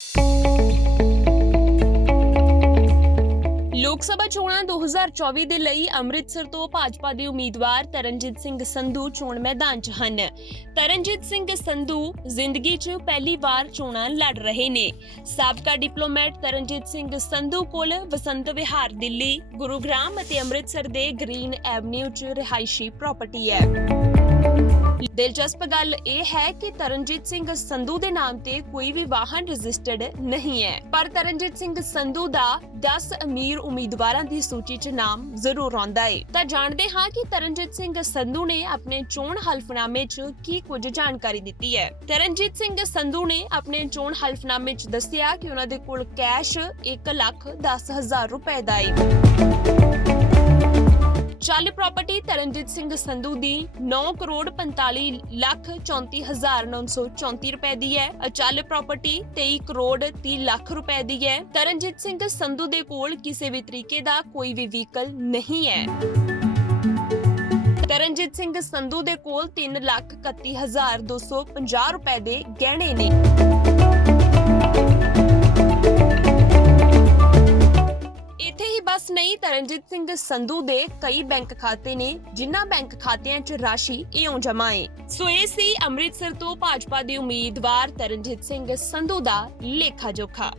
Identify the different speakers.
Speaker 1: you ਲੋਕ ਸਭਾ ਚੋਣਾਂ 2024 ਦੇ ਲਈ ਅੰਮ੍ਰਿਤਸਰ ਤੋਂ ਭਾਜਪਾ ਦੇ ਉਮੀਦਵਾਰ ਤਰਨਜੀਤ ਸਿੰਘ ਸੰਧੂ ਚੋਣ ਮੈਦਾਨ 'ਚ ਹਨ। ਤਰਨਜੀਤ ਸਿੰਘ ਸੰਧੂ ਜ਼ਿੰਦਗੀ 'ਚ ਪਹਿਲੀ ਵਾਰ ਚੋਣਾਂ ਲੜ ਰਹੇ ਨੇ। ਸਾਬਕਾ ਡਿਪਲੋਮੈਟ ਤਰਨਜੀਤ ਸਿੰਘ ਸੰਧੂ ਕੋਲ ਵਸੰਤ ਵਿਹਾਰ ਦਿੱਲੀ, ਗੁਰੂਗ੍ਰਾਮ ਅਤੇ ਅੰਮ੍ਰਿਤਸਰ ਦੇ ਗ੍ਰੀਨ ਐਵਨਿਊ 'ਚ ਰਿਹਾਇਸ਼ੀ ਪ੍ਰਾਪਰਟੀ ਹੈ। ਦਿਲਚਸਪ ਗੱਲ ਇਹ ਹੈ ਕਿ ਤਰਨਜੀਤ ਸਿੰਘ ਸੰਧੂ ਦੇ ਨਾਮ ਤੇ ਕੋਈ ਵੀ ਵਾਹਨ ਰਜਿਸਟਰਡ ਨਹੀਂ ਹੈ। ਪਰ ਤਰਨਜੀਤ ਸਿੰਘ ਸੰਧੂ ਦਾ 10 ਅਮੀਰ ਉਮੀਦ ਉਮੀਦਵਾਰਾਂ ਦੀ ਸੂਚੀ 'ਚ ਨਾਮ ਜ਼ਰੂਰ ਆਉਂਦਾ ਹੈ ਤਾਂ ਜਾਣਦੇ ਹਾਂ ਕਿ ਤਰਨਜੀਤ ਸਿੰਘ ਸੰਧੂ ਨੇ ਆਪਣੇ ਚੋਣ ਹਲਫਨਾਮੇ 'ਚ ਕੀ ਕੁਝ ਜਾਣਕਾਰੀ ਦਿੱਤੀ ਹੈ। ਤਰਨਜੀਤ ਸਿੰਘ ਸੰਧੂ ਨੇ ਆਪਣੇ ਚੋਣ ਹਲਫਨਾਮੇ 'ਚ ਦੱਸਿਆ ਕਿ ਉਹਨਾਂ ਦੇ ਕੋਲ ਕੈਸ਼ 1 ਲੱਖ 10 ਹਜ਼ਾਰ ਰੁਪਏ ਦਾ ਹੈ ਚੱਲ ਪ੍ਰਾਪਰਟੀ ਤਰਨਜੀਤ ਸਿੰਘ ਸੰਧੂ ਦੀ 9 ਕਰੋੜ 45 ਲੱਖ 34 ਹਜ਼ਾਰ 934 ਰੁਪਏ ਦੀ ਹੈ। ਅਚਲ ਪ੍ਰਾਪਰਟੀ 23 ਕਰੋੜ 30 ਲੱਖ ਰੁਪਏ ਦੀ ਹੈ। ਤਰਨਜੀਤ ਸਿੰਘ ਸੰਧੂ ਦੇ ਕੋਲ ਕਿਸੇ ਵੀ ਤਰੀਕੇ ਦਾ ਕੋਈ ਵੀ ਵਹੀਕਲ ਨਹੀਂ ਹੈ। ਤਰਨਜੀਤ ਸਿੰਘ ਸੰਧੂ ਦੇ ਕੋਲ 3 ਲੱਖ 31 ਹਜ਼ਾਰ 250 ਰੁਪਏ ਦੇ ਗਹਿਣੇ ਨੇ। ਬਸ ਤਰਨਜੀਤ ਸਿੰਘ ਸੰਧੂ ਦੇ ਕਈ ਬੈਂਕ ਖਾਤੇ ਨੇ, ਜਿਨ੍ਹਾਂ ਬੈਂਕ ਖਾਤਿਆਂ 'ਚ ਰਾਸ਼ੀ ਇਉਂ ਜਮ੍ਹਾਂ ਏ। ਸੋ ਇਹ ਸੀ ਅੰਮ੍ਰਿਤਸਰ ਤੋਂ ਭਾਜਪਾ ਦੇ ਉਮੀਦਵਾਰ ਤਰਨਜੀਤ ਸਿੰਘ ਸੰਧੂ ਦਾ ਲੇਖਾ ਜੋਖਾ।